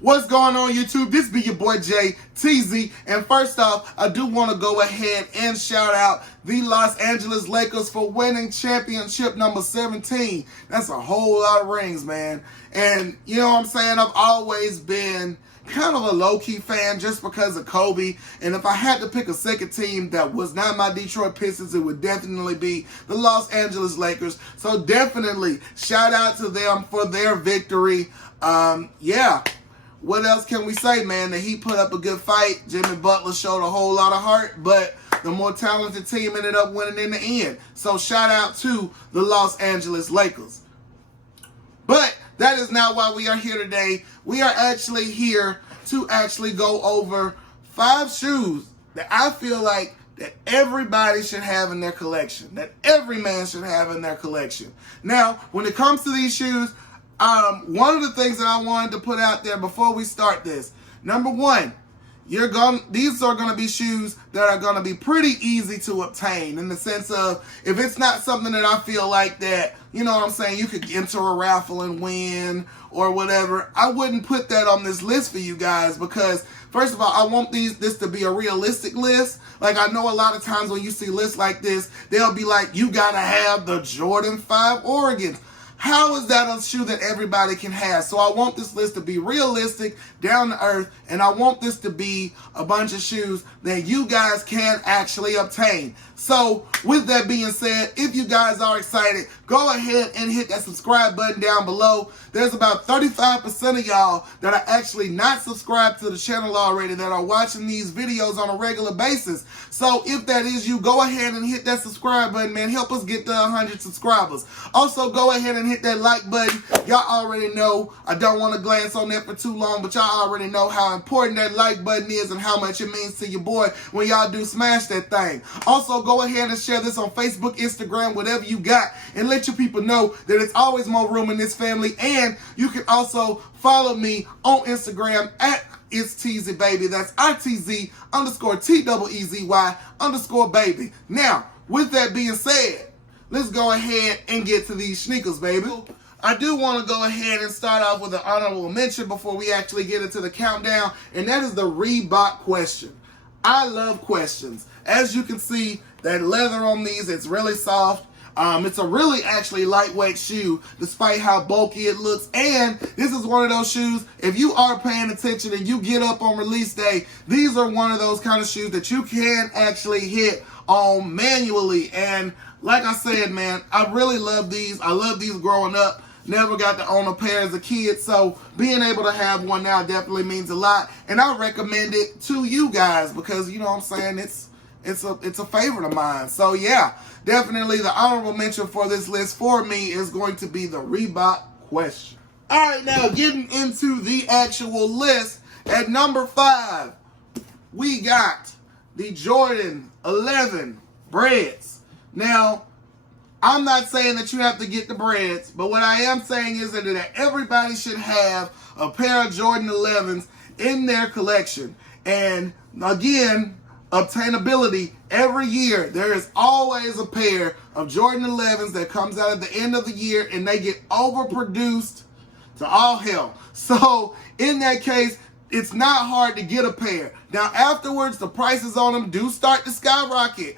What's going on, YouTube? This be your boy Jay TZ, and first off, I do want to go ahead and shout out the Los Angeles Lakers for winning championship number 17. That's a whole lot of rings, man. And you know what I'm saying? I've always been kind of a low-key fan just because of Kobe, and if I had to pick a second team that was not my Detroit Pistons, it would definitely be the Los Angeles Lakers. So definitely shout out to them for their victory. Yeah. What else can we say, man? The Heat put up a good fight. Jimmy Butler showed a whole lot of heart, but the more talented team ended up winning in the end. So shout out to the Los Angeles Lakers. But that is not why we are here today. We are actually here to actually go over 5 shoes that I feel like that everybody should have in their collection, that every man should have in their collection. Now, when it comes to these shoes, one of the things that I wanted to put out there before we start this, number one, these are gonna be shoes that are gonna be pretty easy to obtain, in the sense of, if it's not something that I feel like that, you know what I'm saying, you could enter a raffle and win or whatever, I wouldn't put that on this list for you guys, because first of all, I want this to be a realistic list. Like, I know a lot of times when you see lists like this, they'll be like, you gotta have the Jordan 5 Oregons. How is that a shoe that everybody can have? So I want this list to be realistic, down to earth, and I want this to be a bunch of shoes that you guys can actually obtain. So with that being said, if you guys are excited, go ahead and hit that subscribe button down below. There's about 35% of y'all that are actually not subscribed to the channel already, that are watching these videos on a regular basis. So if that is you, go ahead and hit that subscribe button, man. Help us get to 100 subscribers. Also, go ahead and hit that like button. Y'all already know, I don't want to glance on that for too long, but y'all already know how important that like button is and how much it means to your boy when y'all do smash that thing. Also, go ahead and share this on Facebook, Instagram, whatever you got, and let your people know that it's always more room in this family. And you can also follow me on Instagram at It's TZ Baby. That's ITZ_TEEZY_baby. Now, with that being said, let's go ahead and get to these sneakers, baby. I do want to go ahead and start off with an honorable mention before we actually get into the countdown, and that is the Reebok question. I love questions. As you can see, that leather on these, it's really soft. It's a really actually lightweight shoe, despite how bulky it looks. And this is one of those shoes, if you are paying attention and you get up on release day, these are one of those kind of shoes that you can actually hit on manually. And like I said, man, I really love these. I love these growing up. Never got to own a pair as a kid, so being able to have one now definitely means a lot. And I recommend it to you guys because, you know what I'm saying, it's a favorite of mine. So yeah, definitely the honorable mention for this list for me is going to be the Reebok question. All right, now getting into the actual list, at number 5, we got the Jordan 11 Breads. Now, I'm not saying that you have to get the Breads, but what I am saying is that everybody should have a pair of Jordan 11s in their collection. And again, obtainability, every year there is always a pair of Jordan 11s that comes out at the end of the year, and they get overproduced to all hell. So in that case, it's not hard to get a pair. Now afterwards, the prices on them do start to skyrocket.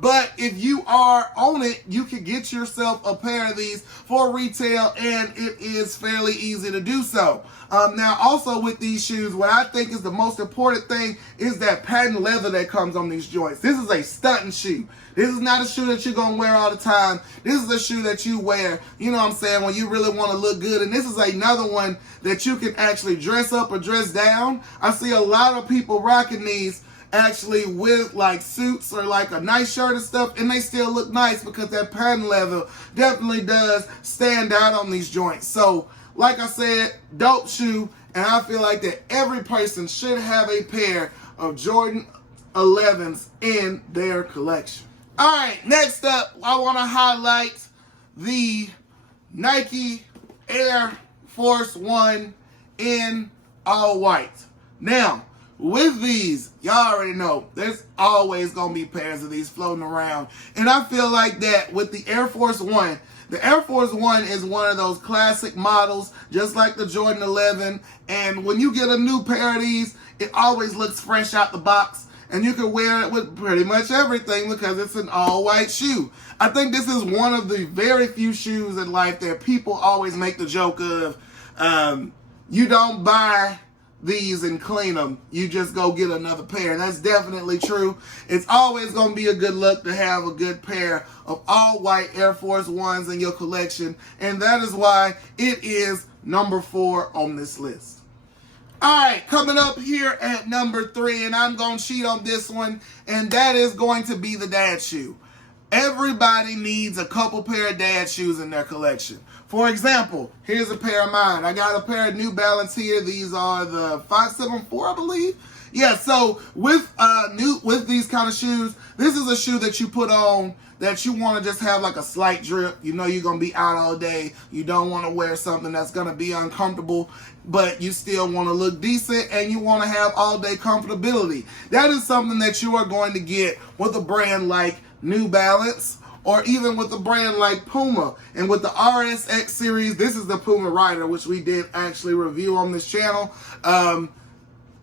But if you are on it, you can get yourself a pair of these for retail, and it is fairly easy to do so. Now, also with these shoes, what I think is the most important thing is that patent leather that comes on these joints. This is a stunting shoe. This is not a shoe that you're going to wear all the time. This is a shoe that you wear, you know what I'm saying, when you really want to look good. And this is another one that you can actually dress up or dress down. I see a lot of people rocking these actually with like suits or like a nice shirt and stuff, and they still look nice because that patent leather definitely does stand out on these joints. So like I said, dope shoe, and I feel like that every person should have a pair of Jordan 11s in their collection. All right, next up, I want to highlight the Nike Air Force One in all white. Now, with these, y'all already know, there's always going to be pairs of these floating around. And I feel like that with the Air Force One, The Air Force One is one of those classic models, just like the Jordan 11. And when you get a new pair of these, it always looks fresh out the box. And you can wear it with pretty much everything because it's an all-white shoe. I think this is one of the very few shoes in life that people always make the joke of. You don't buy these and clean them. You just go get another pair. And that's definitely true. It's always going to be a good look to have a good pair of all-white Air Force Ones in your collection. And that is why it is number 4 on this list. Alright, coming up here at number 3, and I'm going to cheat on this one, and that is going to be the dad shoe. Everybody needs a couple pair of dad shoes in their collection. For example, here's a pair of mine. I got a pair of New Balance here. These are the 574, I believe. Yeah, so with these kind of shoes, this is a shoe that you put on that you want to just have like a slight drip. You know you're going to be out all day. You don't want to wear something that's going to be uncomfortable, but you still want to look decent and you want to have all day comfortability. That is something that you are going to get with a brand like New Balance, or even with a brand like Puma. And with the RSX series, this is the Puma Rider, which we did actually review on this channel.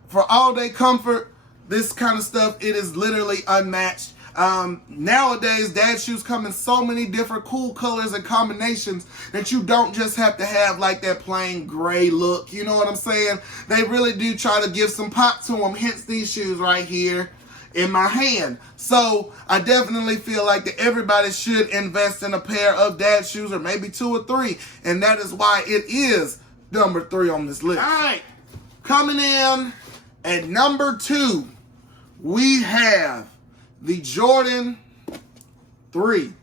For all day comfort, this kind of stuff, it is literally unmatched. Nowadays, dad shoes come in so many different cool colors and combinations that you don't just have to have like that plain gray look. You know what I'm saying? They really do try to give some pop to them, hence these shoes right here in my hand. So I definitely feel like that everybody should invest in a pair of dad shoes, or maybe 2 or 3, and that is why it is number 3 on this list. All right, coming in at number 2, we have the Jordan 3.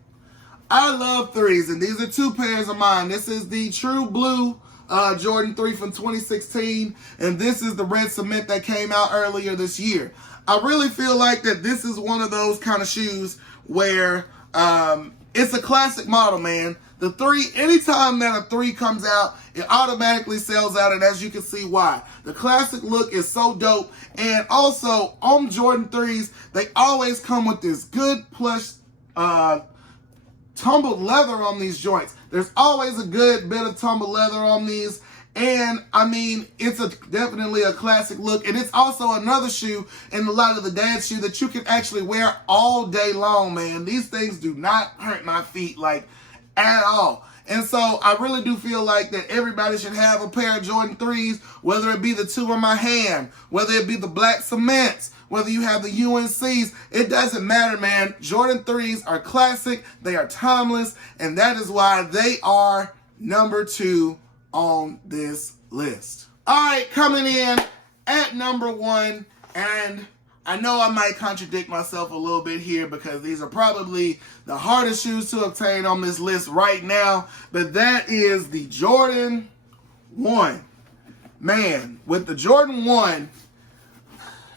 I love 3s, and these are 2 pairs of mine. This is the True Blue Jordan 3 from 2016, and this is the red cement that came out earlier this year. I really feel like that this is one of those kind of shoes where it's a classic model, man. The 3, anytime that a 3 comes out, it automatically sells out, and as you can see why. The classic look is so dope, and also on Jordan 3s, they always come with this good plush tumbled leather on these joints. There's always a good bit of tumbled leather on these, and I mean, it's definitely a classic look, and it's also another shoe in a lot of the dad shoe that you can actually wear all day long, man. These things do not hurt my feet like at all. And so I really do feel like that everybody should have a pair of Jordan 3s, whether it be the 2 in my hand, whether it be the black cements, whether you have the UNCs, it doesn't matter, man. Jordan 3s are classic, they are timeless, and that is why they are number 2 on this list. All right, coming in at number 1, and I know I might contradict myself a little bit here because these are probably the hardest shoes to obtain on this list right now, but that is the Jordan 1. Man, with the Jordan 1,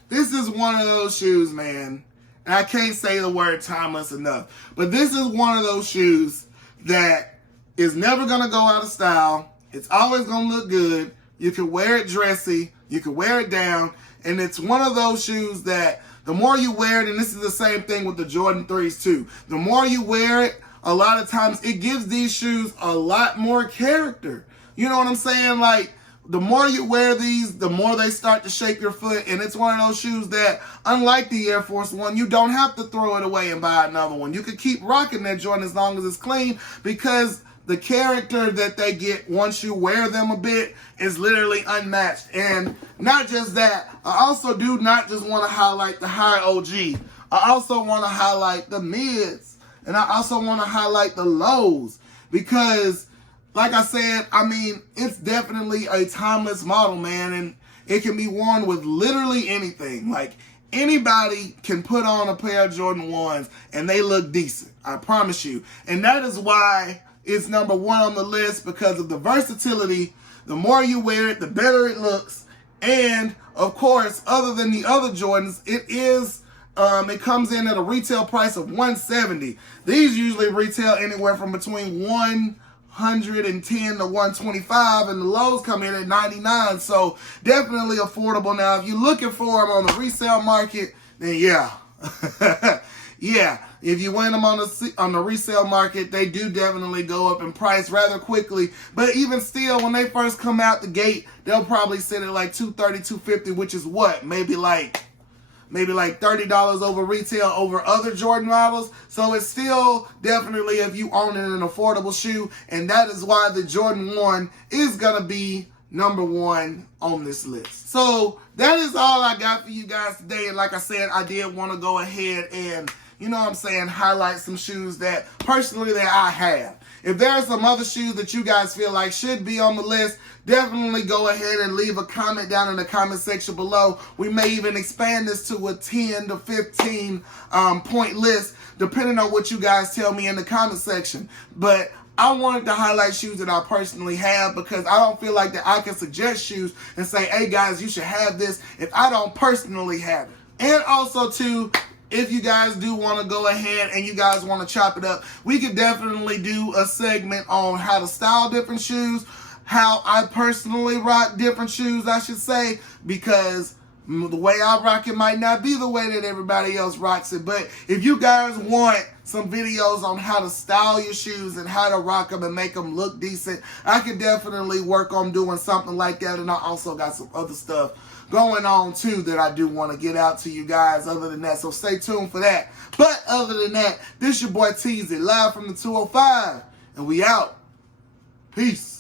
this is one of those shoes, man, and I can't say the word timeless enough, but this is one of those shoes that is never going to go out of style. It's always going to look good. You can wear it dressy. You can wear it down. And it's one of those shoes that the more you wear it, and this is the same thing with the Jordan 3s too, the more you wear it, a lot of times it gives these shoes a lot more character. You know what I'm saying? Like, the more you wear these, the more they start to shape your foot. And it's one of those shoes that, unlike the Air Force One, you don't have to throw it away and buy another one. You can keep rocking that Jordan as long as it's clean, because the character that they get once you wear them a bit is literally unmatched. And not just that, I also do not just want to highlight the high OG. I also want to highlight the mids. And I also want to highlight the lows. Because, like I said, I mean, it's definitely a timeless model, man. And it can be worn with literally anything. Like, anybody can put on a pair of Jordan 1s and they look decent. I promise you. And that is why it's number 1 on the list, because of the versatility. The more you wear it, the better it looks. And of course, other than the other Jordans, it comes in at a retail price of $170. These usually retail anywhere from between $110 to $125, and the lows come in at $99. So definitely affordable. Now, if you're looking for them on the resale market, then yeah. yeah, if you win them on the resale market, they do definitely go up in price rather quickly. But even still, when they first come out the gate, they'll probably sit at like $230, $250, which is what? Maybe like $30 over retail over other Jordan models. So it's still definitely, if you own an affordable shoe, and that is why the Jordan 1 is going to be number 1 on this list. So that is all I got for you guys today. And like I said, I did want to go ahead and, you know what I'm saying, highlight some shoes that personally that I have. If there are some other shoes that you guys feel like should be on the list, definitely go ahead and leave a comment down in the comment section below. We may even expand this to a 10 to 15 point list, depending on what you guys tell me in the comment section. But I wanted to highlight shoes that I personally have, because I don't feel like that I can suggest shoes and say, hey guys, you should have this, if I don't personally have it. And also too, if you guys do want to go ahead and you guys want to chop it up, we could definitely do a segment on how to style different shoes, how I personally rock different shoes, I should say, because the way I rock it might not be the way that everybody else rocks it. But if you guys want some videos on how to style your shoes and how to rock them and make them look decent, I could definitely work on doing something like that. And I also got some other stuff going on too that I do want to get out to you guys other than that. So stay tuned for that. But other than that, this your boy Teezy, live from the 205. And we out. Peace.